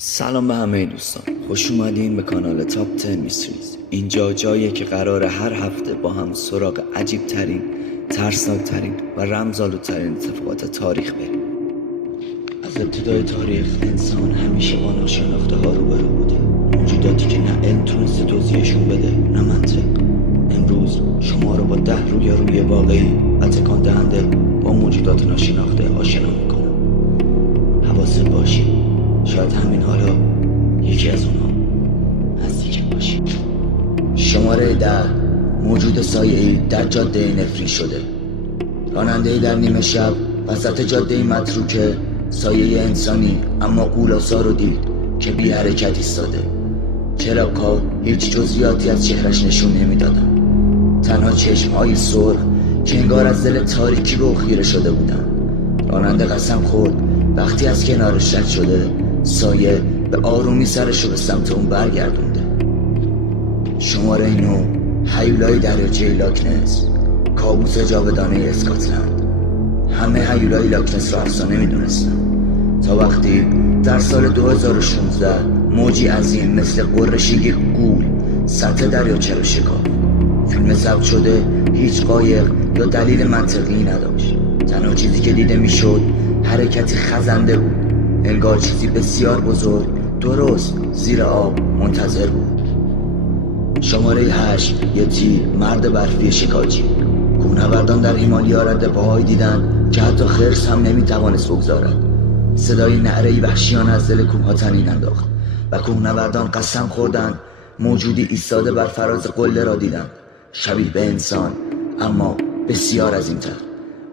سلام به همه دوستان، خوش اومدین به کانال تاپ 10 میستریز. اینجا جاییه که قراره هر هفته با هم سراغ عجیب ترین، ترسناک ترین و رمزآلودترین اتفاقات تاریخ بریم. از ابتدای تاریخ انسان همیشه با ناشناخته ها روبرو بوده، موجوداتی که نه علم تونسته توضیحشون بده نه منطق. امروز شما رو با 10 رویارویی واقعی و تکان دهنده با موجودات ناشناخته آشنا میکنم. حواست باشی، شاید همین حالا یکی از اونها نزدیک باشی. شماره 10. موجود سایه‌ای در جاده نفرین شده. راننده‌ای در نیمه شب وسط جاده متروکه سایه انسانی اما غول‌آسا رو دید که بی حرکت ایستاده. چراغ‌ها هیچ جزئیاتی از چهرش نشون نمیدادن، تنها چشم‌های سرخ که انگار از دل تاریکی به او خیره شده بودن. راننده قسم خورد وقتی از کنارش رد شده سایه به آرومی سرش رو به سمت اون برگردونده. شماره 9. هیولای دریاچه لاکنس، کابوس جاودانه اسکاتلند. همه هیولای لاکنس رو افسانه میدونستن تا وقتی در سال 2016 موجی عظیم مثل قررش یک غول سطح دریاچه رو شکافت. فیلم ضبط شده هیچ قایق یا دلیل منطقی نداشت. تنها چیزی که دیده میشد حرکتی خزنده بود، انگار چیزی بسیار بزرگ درست زیر آب منتظر بود. شماره 8. یتی، مرد برفی شکاچی. کوهنوردان در هیمالیا رد پاهایی دیدن که حتی خرس هم نمیتوانست بگذارد. صدای نعره‌ای وحشیانه از دل کوه‌ها طنین انداخت و کوهنوردان قسم خوردند موجودی ایستاده بر فراز قله را دیدند، شبیه به انسان اما بسیار عظیم‌تر.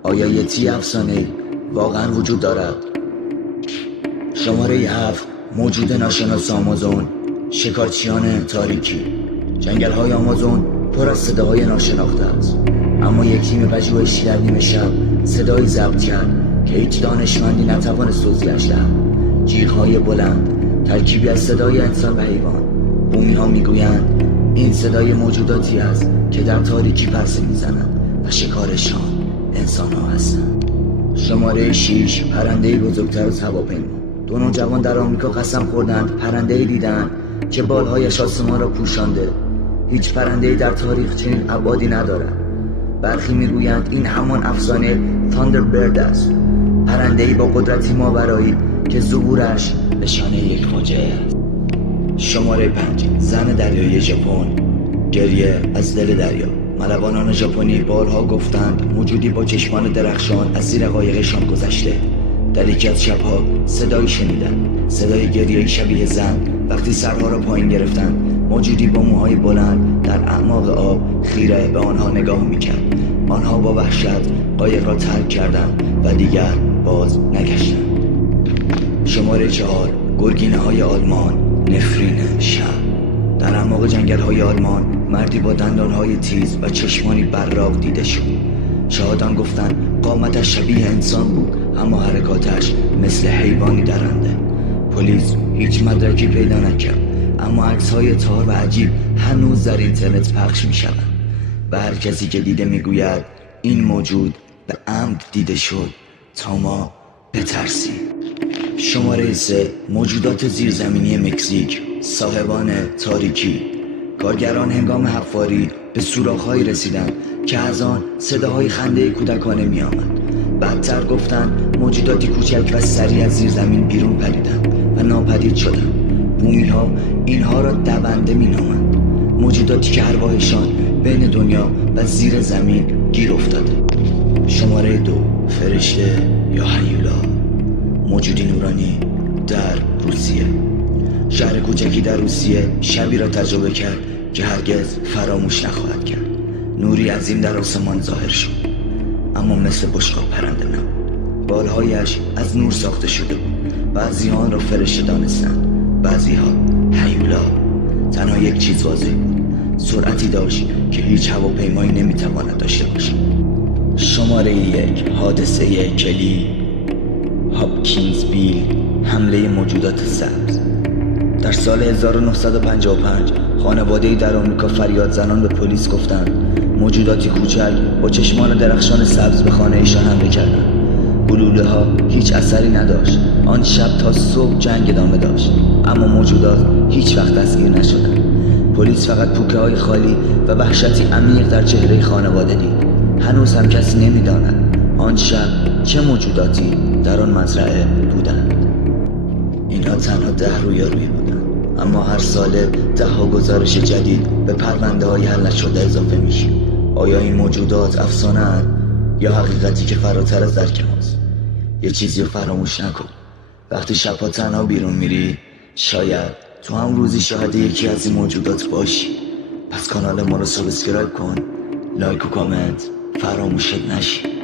آیا یتی افسانه‌ای واقعا وجود دارد؟ شماره 7. موجود ناشناس آمازون، شکارچیان تاریکی. جنگل‌های آمازون پر از صداهای ناشناخته است، اما یک تیم پژوهشی در نیمه شب صدایی ضبط کرد که هیچ دانشمندی نتوانست توضیحش دهد. جیغ‌های بلند، ترکیبی از صدای انسان و حیوان. بومی‌ها میگویند این صدای موجوداتی است که در تاریکی پرسه میزنند و شکارشان انسان‌ها هستند. شماره 6. پرنده‌ای بزرگتر از هواپیما. دو نوجوان در آمریکا قسم خوردند پرنده‌ای دیدند که بالهایش آسمان را پوشانده. هیچ پرنده‌ای در تاریخ چنین ابعادی ندارد. برخی میگویند این همان افسانه تاندربرد است، پرنده‌ای با قدرتی ماورایی که ظهورش نشانه یک فاجعه است. شماره 5. زن دریایی ژاپن، گریه از دل دریا. ملوانان ژاپنی بارها گفتند موجودی با چشمان درخشان از زیر قایقشان گذشته. در یکی از شبها صدایی شنیدند، صدای گریه شبیه زن. وقتی سرها را پایین گرفتند موجودی با موهای بلند در اعماق آب خیره به آنها نگاه میکرد. آنها با وحشت قایق را ترک کردند و دیگر باز نگشتند. شماره 4. گرگینه های آلمان، نفرین شب. در اعماق جنگل های آلمان مردی با دندان های تیز و چشمانی براق دیده شد. شاهدان گفتند قامتش شبیه انسان بود اما حرکاتش مثل حیوانی درنده. پلیس هیچ مدرکی پیدا نکرد اما عکس‌های تار و عجیب هنوز در اینترنت پخش می‌شوند و هر کسی که دیده میگوید این موجود به عمد دیده شد تا ما بترسیم. شماره 3. موجودات زیرزمینی مکزیک، صاحبان تاریکی. کارگران هنگام حفاری به سوراخ‌هایی رسیدند که از آن صداهای خنده کودکانه می‌آمد. بعدتر گفتند موجوداتی کوچک و سریع از زیر زمین بیرون پریدند و ناپدید شدند. بومی‌ها اینها را دونده می‌نامند، موجوداتی که ارواحشان بین دنیا و زیر زمین گیر افتاده. شماره 2. فرشته یا هیولا، موجودی نورانی در روسیه. شهر کوچکی در روسیه شبی را تجربه کرد که هرگز فراموش نخواهد کرد. نوری عظیم در آسمان ظاهر شد اما مثل بشقاب پرنده نبود. بالهایش از نور ساخته شده بود. بعضی آن را فرشته دانستند، بعضی ها هیولا. تنها یک چیز واضح بود، سرعتی داشت که هیچ هواپیمایی نمیتواند داشته باشد. شماره 1. حادثه کلی هاپکینز بیل، حمله موجودات سبز. در سال 1955 خانواده‌ای در آمریکا فریاد زنان به پلیس گفتند موجوداتی کوچک با چشمان درخشان سبز به خانه‌شان حمله کردند. گلوله ها هیچ اثری نداشت آن شب تا صبح جنگ ادامه داشت، اما موجودات هیچ وقت دستگیر نشدند. پلیس فقط پوکه های خالی و وحشتی عمیق در چهره خانواده دید. هنوز هم کسی نمیداند آن شب چه موجوداتی در آن مزرعه بودند. اینها تنها 10 رویارویی بودند، اما هر ساله 10 گزارش جدید به پرونده های حل نشده اضافه میشه. آیا این موجودات افسانه اند یا حقیقتی که فراتر از درک ماست؟ یه چیزی رو فراموش نکن، وقتی شبها تنها بیرون میری شاید تو هم روزی شاهد یکی از این موجودات باشی. پس کانال ما رو سابسکرایب کن، لایک و کامنت فراموشت نشه.